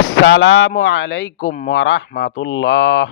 আসসালামু আলাইকুম রাহমাতুল্লাহ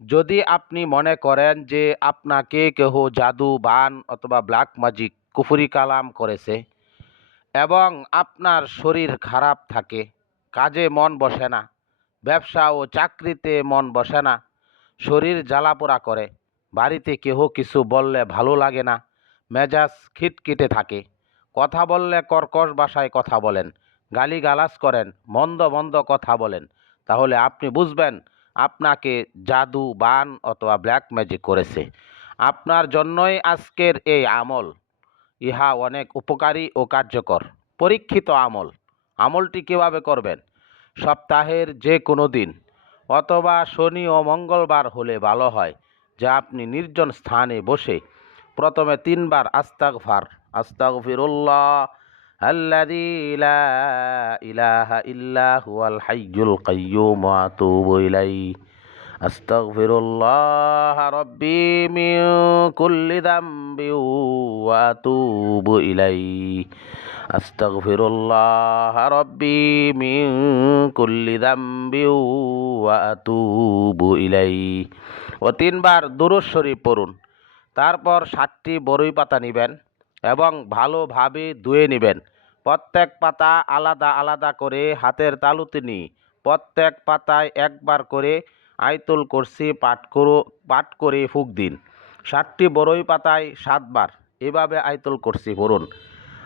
যদি আপনি মনে করেন যে আপনাকে কেহ জাদু, বান অথবা ব্ল্যাক ম্যাজিক কুফুরি কালাম করেছে এবং আপনার শরীর খারাপ থাকে, কাজে মন বসে না, ব্যবসা ও চাকরিতে মন বসে না, শরীর জ্বালাপোড়া করে, বাড়িতে কেহ কিছু বললে ভালো লাগে না, মেজাজ খিটখিটে থাকে, কথা বললে কর্কশ ভাষায় কথা বলেন গালিগালাজ করেন, মন্দ মন্দ কথা বলেন। তাহলে আপনি বুঝবেন, আপনাকে জাদু, বান অথবা ব্ল্যাক ম্যাজিক করেছে। আপনার জন্যই আজকের এই আমল। ইহা অনেক উপকারী ও কার্যকর। পরীক্ষিত আমল। আমলটি কীভাবে করবেন? সপ্তাহের যে কোনো দিন। অথবা শনি ও মঙ্গলবার হলে ভালো হয়, যে আপনি নির্জন স্থানে বসে প্রথমে তিনবার আস্তাগফার, আস্তাগফিরুল্লাহ আল্লাযী লা ইলাহা ইল্লা হুয়াল হাইয়ুল কাইয়্যুম ওয়া আতুবু ইলাইহি। আস্তাগফিরুল্লাহ রাব্বি মিন কুল্লি যামবি ওয়া আতুবু ইলাইহি। আস্তাগফিরুল্লাহ রাব্বি মিন কুল্লি যামবি ওয়া আতুবু ইলাইহি। ও তিনবার দুরূদ শরীফ পড়ুন, তারপর সাতটি বড়ই পাতা নেবেন এবং ভালোভাবে ধুয়ে নেবেন। প্রত্যেক পাতা আলাদা আলাদা করে হাতের তালুতে নিই প্রত্যেক পাতায় একবার করে আয়তুল করছি পাঠ করো, পাঠ করে ফুক দিন। সাতটি বড়ই পাতায় সাতবার। এভাবে আয়তুল করছি পড়ুন।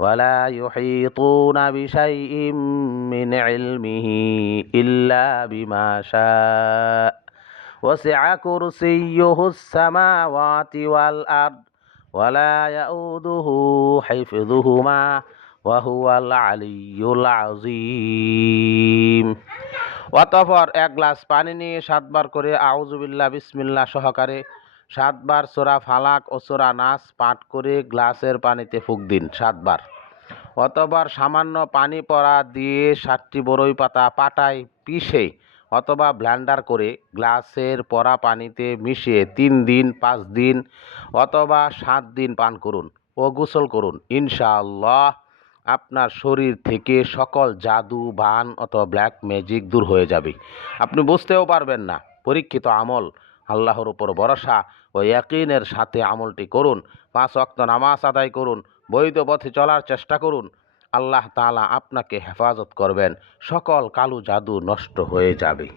ولا يحيطون بشيء من علمه إلا بما شاء وسع كرسيه السماوات والأرض ولا يؤوده حفظهما وهو العلي العظيم অতঃপর এক গ্লাস পানি নিয়ে সাতবার করে আউজুবিল্লাহ বিসমিল্লাহ সহকারে সাতবার সোরা ফালাক ও সোরা নাস পাঠ করে গ্লাসের পানিতে ফুক দিন, সাতবার। অতবার সামান্য পানি পড়া দিয়ে সাতটি বড়ই পাতা পাটায় পিষে অথবা ব্ল্যান্ডার করে গ্লাসের পরা পানিতে মিশিয়ে তিন দিন, পাঁচ দিন অথবা সাত দিন পান করুন ও গোসল করুন। ইনশাআল্লাহ আপনার শরীর থেকে সকল জাদু, বান অথবা ব্ল্যাক ম্যাজিক দূর হয়ে যাবে। আপনি বুঝতেও পারবেন না, পরীক্ষিত আমল আল্লাহর উপর ভরসা ও ইয়াকিনের সাথে আমলটি করুন। পাঁচ অক্ত নামাজ আদায় করুন, বৈধ পথে চলার চেষ্টা করুন। আল্লাহ তালা আপনাকে হেফাজত করবেন। সকল কালো জাদু নষ্ট হয়ে যাবে।